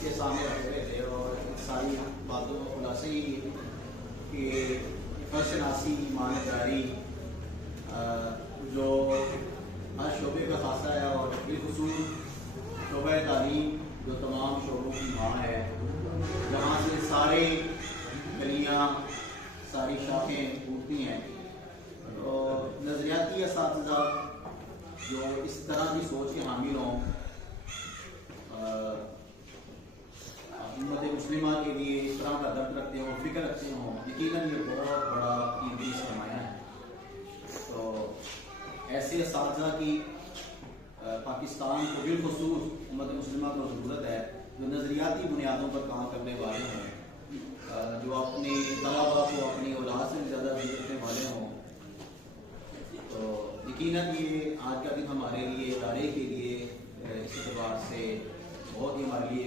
کے سامنے رکھے ہوئے تھے، اور ساری باتوں کا خلاصہ ہی کہ فرض شناسی، ایمانداری جو ہر شعبے کا خاصہ ہے، اور بالخصوص شعبہ تعلیم جو تمام شعبوں کی ماں ہے، جہاں سے سارے گلیاں، ساری شاخیں ٹوٹتی ہیں. تو نظریاتی اساتذہ جو اس طرح کی سوچ کے حامل ہوں، امت مسلمہ کے لیے اس طرح کا درد رکھتے ہوں، فکر رکھتے ہوں، یقیناً یہ بہت بڑا قیمتی سرمایہ ہے. تو ایسے اساتذہ کی پاکستان کو بالخصوص امت مسلمہ کو ضرورت ہے، جو نظریاتی بنیادوں پر کام کرنے والے ہوں، جو اپنے طلباء کو اپنی اولاد سے زیادہ دیکھنے والے ہوں. تو یقیناً یہ آج کا دن ہمارے لیے، ادارے کے لیے اس اعتبار سے بہت ہی ہمارے لیے